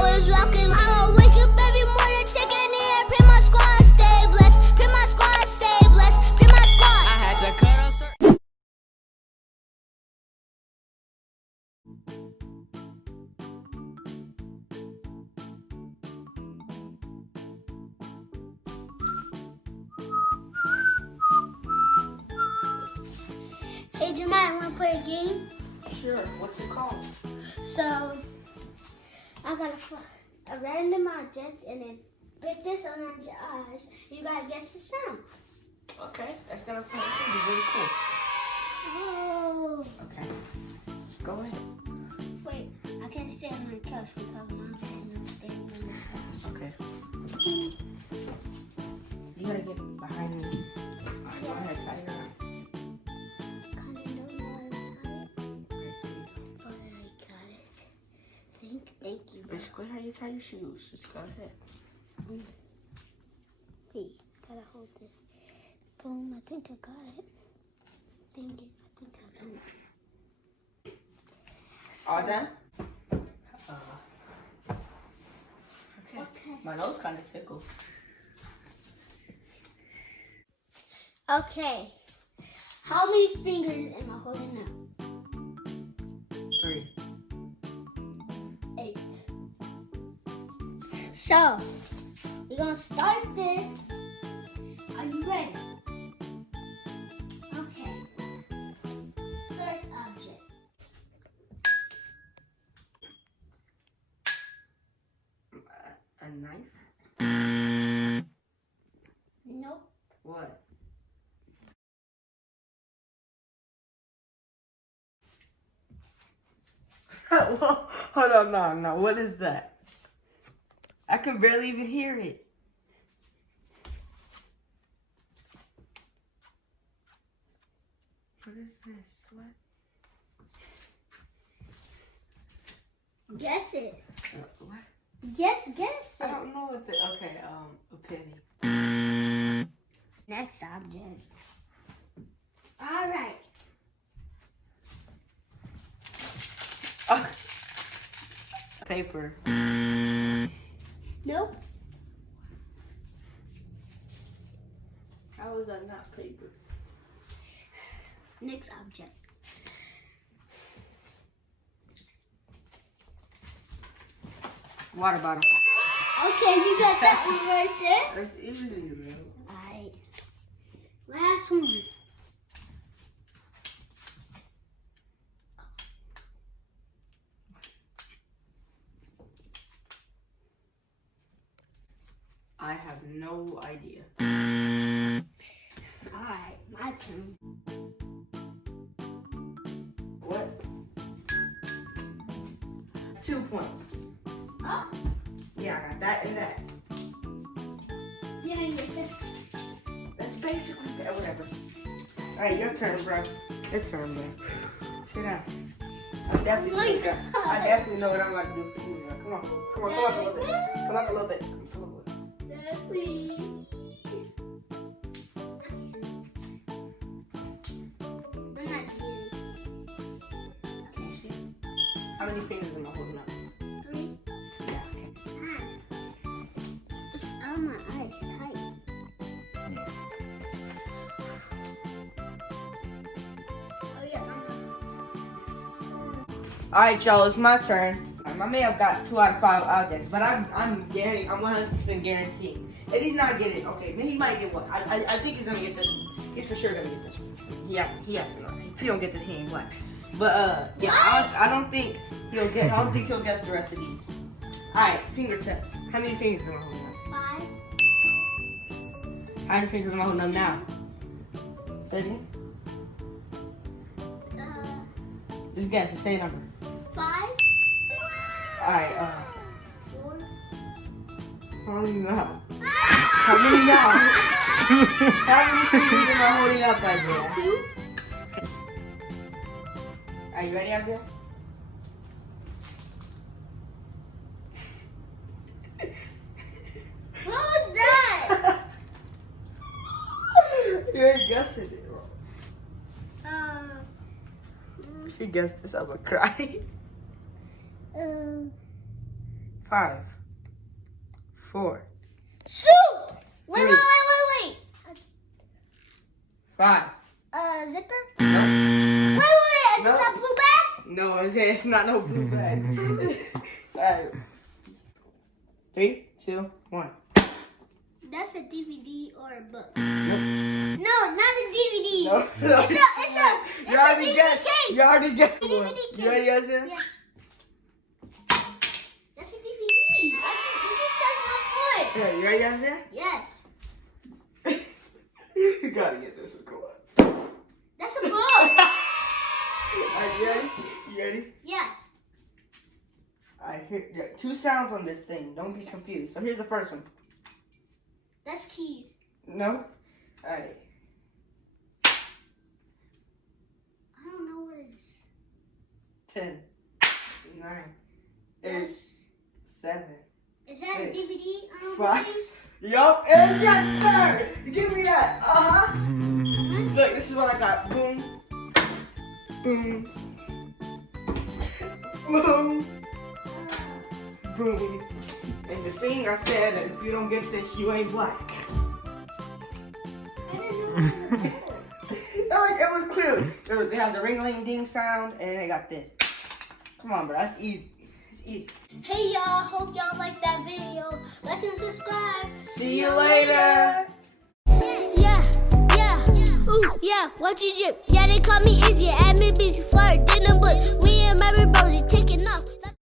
always welcome. I'ma wake up every morning, check in here. Pray my squad stay blessed. Pray my squad stay blessed. Pray my squad. I had to cut off certain. Hey Jemiah, wanna play a game? Sure. What's it called? So, I got a random object and then pick this around your eyes. You gotta guess the sound. Okay, that's gonna be really cool. Oh. Okay. Go ahead. Wait, I can't stay on my couch because when I'm sitting, I'm standing on my couch. Okay. You gotta get behind me. Alright, go ahead, tie your arm. Kinda don't know how to tie it, but I got it. Thank you. Basically, how you tie your shoes. Just go ahead. Hey, gotta hold this. Boom, I think I got it. Thank you. I think I got it. All done? Okay. Okay. My nose kind of tickles. Okay. How many fingers am I holding now? 3. 8. So, we're gonna start this. Are you ready? Okay. First object. A knife? Nope. What? Hold on, no. What is that? I can barely even hear it. What is this? What? Guess it. What? Guess I it. don't know what the. Okay, a penny. Next object. All right. Paper. Nope. How is that not paper? Next object. Water bottle. Okay, you got that one right there. That's easy, man. Alright. Last one. I have no idea. Alright, my turn. What? 2 points. Oh, Yeah, I got that and that. you didn't get this. That's basically that. Whatever. Alright, your turn, bro. Your turn, man. Sit down. I definitely know what I'm about to do for you, man. Come on up a little bit. Come up a little bit. Dad, please. I'm not cheating. Can you see? How many fingers am I holding up? 3. Yeah, okay. Oh, my eyes tight. Oh yeah, Alright, y'all, it's my turn. I may have got 2 out of 5 objects, but I'm 100% guaranteeing. If he's not getting it, okay, maybe he might get one. I think he's gonna get this one. He's for sure gonna get this one. He has to know. If he don't get this, he ain't black. But yeah, I don't think he'll guess the rest of these. Alright, finger test. How many fingers am I holding up? 5. How many fingers am I holding up now? Say it again. Just guess, just say a number. 5. Alright, 4. how many now? How many now? How many fingers am I holding up right now? 2. Are you ready, Isaiah? What was that? You ain't guessing it wrong. Uh, If you guess this, I'm gonna cry. 5, 4, Shoot! Wait. 5. Zipper? No. Wait. Is No. that blue bag? No, it's not no blue bag. Alright. 3, 2, 1. That's a DVD or a book. Nope. No, not a DVD. No. It's a DVD case. You already guessed DVD one. case. You already guessed it? Yes. That's a DVD. It just says 1 foot. Yeah, you already guessed it? Yes. You gotta get this one. Come on. That's a book. Alright, you ready? You ready? Yes. I hear 2 sounds on this thing. Don't be confused. So here's the first one. That's keys. No? Alright. I don't know what it is. 10, 9, 8, Yes. 7. Is that a 6, DVD? I don't 5. think. Yup, and yes, sir! Give me that. Look, this is what I got. Boom. Boom. Boom. Boom. And the thing I said that if you don't get this, you ain't black. I didn't know. It was clear. They have the ring-a-ling-ding sound, and they got this. Come on, bro. That's easy. It's easy. Hey y'all, hope y'all liked that video. Like and subscribe. See you later. Ooh, yeah, what you do? Yeah, they call me Izzy. I'm a busy for a dinner, but we and my bros take